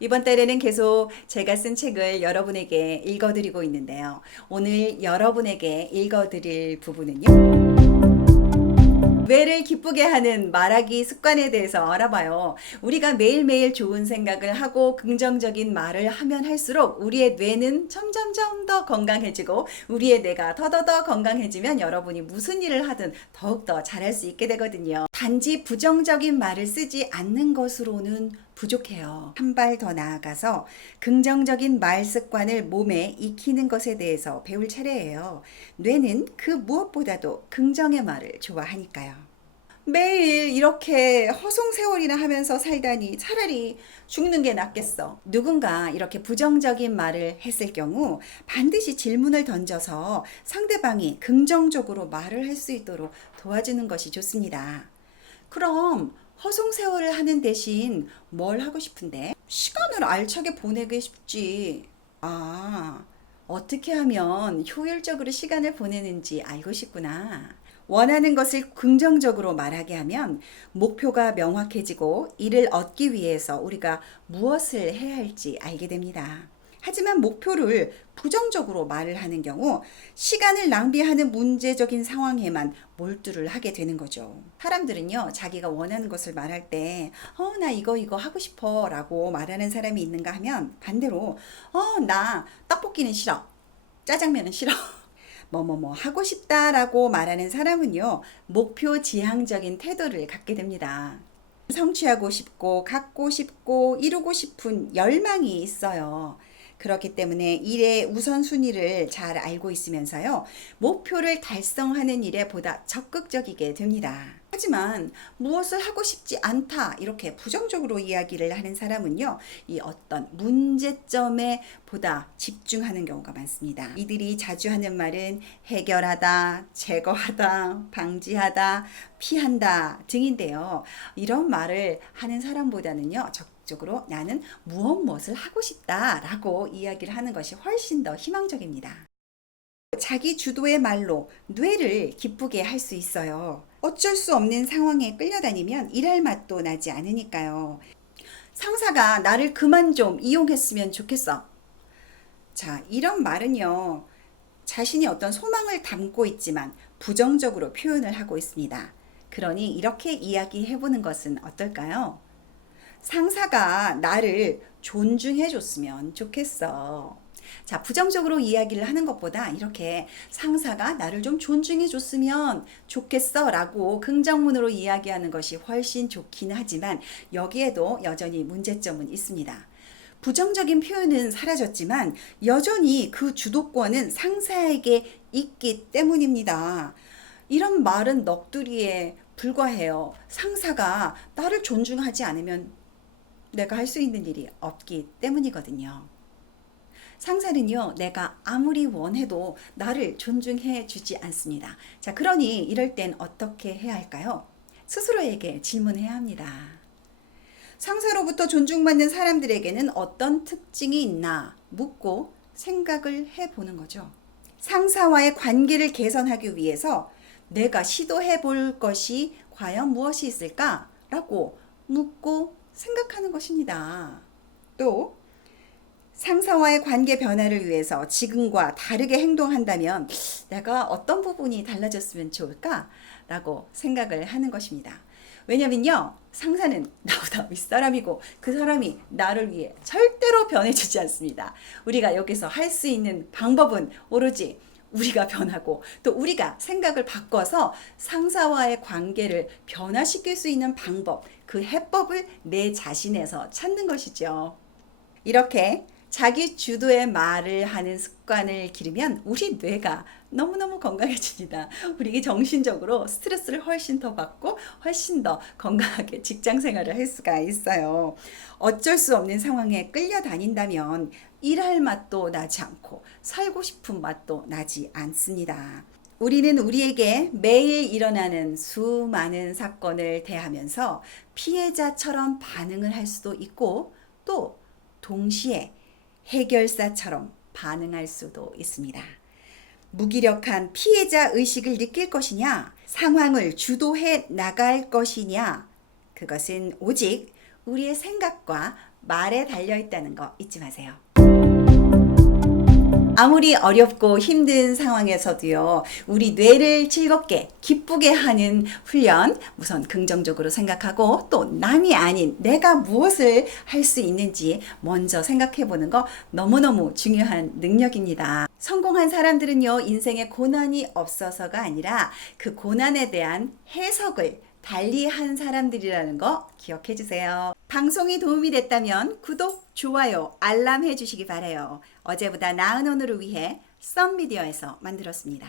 이번 달에는 계속 제가 쓴 책을 여러분에게 읽어드리고 있는데요. 오늘 여러분에게 읽어드릴 부분은요. 뇌를 기쁘게 하는 말하기 습관에 대해서 알아봐요. 우리가 매일매일 좋은 생각을 하고 긍정적인 말을 하면 할수록 우리의 뇌는 점점점 더 건강해지고 우리의 뇌가 더더더 건강해지면 여러분이 무슨 일을 하든 더욱더 잘할 수 있게 되거든요. 단지 부정적인 말을 쓰지 않는 것으로는 부족해요. 한 발 더 나아가서 긍정적인 말 습관을 몸에 익히는 것에 대해서 배울 차례예요. 뇌는 그 무엇보다도 긍정의 말을 좋아하니까요. 매일 이렇게 허송세월이나 하면서 살다니 차라리 죽는 게 낫겠어. 누군가 이렇게 부정적인 말을 했을 경우 반드시 질문을 던져서 상대방이 긍정적으로 말을 할 수 있도록 도와주는 것이 좋습니다. 그럼 허송세월을 하는 대신 뭘 하고 싶은데? 시간을 알차게 보내고 싶지. 어떻게 하면 효율적으로 시간을 보내는지 알고 싶구나. 원하는 것을 긍정적으로 말하게 하면 목표가 명확해지고 이를 얻기 위해서 우리가 무엇을 해야 할지 알게 됩니다. 하지만 목표를 부정적으로 말을 하는 경우 시간을 낭비하는 문제적인 상황에만 몰두를 하게 되는 거죠. 사람들은요, 자기가 원하는 것을 말할 때, 나 이거 하고 싶어 라고 말하는 사람이 있는가 하면 반대로, 나 떡볶이는 싫어. 짜장면은 싫어. 뭐뭐뭐 하고 싶다라고 말하는 사람은요, 목표 지향적인 태도를 갖게 됩니다. 성취하고 싶고, 갖고 싶고, 이루고 싶은 열망이 있어요. 그렇기 때문에 일의 우선순위를 잘 알고 있으면서요, 목표를 달성하는 일에 보다 적극적이게 됩니다. 하지만 무엇을 하고 싶지 않다 이렇게 부정적으로 이야기를 하는 사람은요, 이 어떤 문제점에 보다 집중하는 경우가 많습니다. 이들이 자주 하는 말은 해결하다, 제거하다, 방지하다, 피한다 등인데요. 이런 말을 하는 사람보다는요, 적극적으로 나는 무엇을 하고 싶다라고 이야기를 하는 것이 훨씬 더 희망적입니다. 자기 주도의 말로 뇌를 기쁘게 할 수 있어요. 어쩔 수 없는 상황에 끌려다니면 일할 맛도 나지 않으니까요. 상사가 나를 그만 좀 이용했으면 좋겠어. 자, 이런 말은요, 자신이 어떤 소망을 담고 있지만 부정적으로 표현을 하고 있습니다. 그러니 이렇게 이야기해 보는 것은 어떨까요? 상사가 나를 존중해 줬으면 좋겠어. 자, 부정적으로 이야기를 하는 것보다 이렇게 상사가 나를 좀 존중해 줬으면 좋겠어 라고 긍정문으로 이야기하는 것이 훨씬 좋긴 하지만 여기에도 여전히 문제점은 있습니다. 부정적인 표현은 사라졌지만 여전히 그 주도권은 상사에게 있기 때문입니다. 이런 말은 넋두리에 불과해요. 상사가 나를 존중하지 않으면 내가 할 수 있는 일이 없기 때문이거든요. 상사는요, 내가 아무리 원해도 나를 존중해 주지 않습니다. 자, 그러니 이럴 땐 어떻게 해야 할까요? 스스로에게 질문해야 합니다. 상사로부터 존중받는 사람들에게는 어떤 특징이 있나 묻고 생각을 해보는 거죠. 상사와의 관계를 개선하기 위해서 내가 시도해 볼 것이 과연 무엇이 있을까? 라고 묻고 생각하는 것입니다. 또 상사와의 관계 변화를 위해서 지금과 다르게 행동한다면 내가 어떤 부분이 달라졌으면 좋을까? 라고 생각을 하는 것입니다. 왜냐면요, 상사는 나보다 윗사람이고 그 사람이 나를 위해 절대로 변해주지 않습니다. 우리가 여기서 할 수 있는 방법은 오로지 우리가 변하고 또 우리가 생각을 바꿔서 상사와의 관계를 변화시킬 수 있는 방법, 그 해법을 내 자신에서 찾는 것이죠. 이렇게 자기 주도의 말을 하는 습관을 기르면 우리 뇌가 너무너무 건강해집니다. 우리 정신적으로 스트레스를 훨씬 더 받고 훨씬 더 건강하게 직장 생활을 할 수가 있어요. 어쩔 수 없는 상황에 끌려다닌다면 일할 맛도 나지 않고 살고 싶은 맛도 나지 않습니다. 우리는 우리에게 매일 일어나는 수많은 사건을 대하면서 피해자처럼 반응을 할 수도 있고 또 동시에 해결사처럼 반응할 수도 있습니다. 무기력한 피해자 의식을 느낄 것이냐, 상황을 주도해 나갈 것이냐, 그것은 오직 우리의 생각과 말에 달려 있다는 거 잊지 마세요. 아무리 어렵고 힘든 상황에서도요, 우리 뇌를 즐겁게, 기쁘게 하는 훈련, 우선 긍정적으로 생각하고 또 남이 아닌 내가 무엇을 할 수 있는지 먼저 생각해 보는 거 너무너무 중요한 능력입니다. 성공한 사람들은요, 인생에 고난이 없어서가 아니라 그 고난에 대한 해석을 달리 한 사람들이라는 거 기억해 주세요. 방송이 도움이 됐다면 구독, 좋아요, 알람 해 주시기 바라요. 어제보다 나은 오늘을 위해 썸미디어에서 만들었습니다.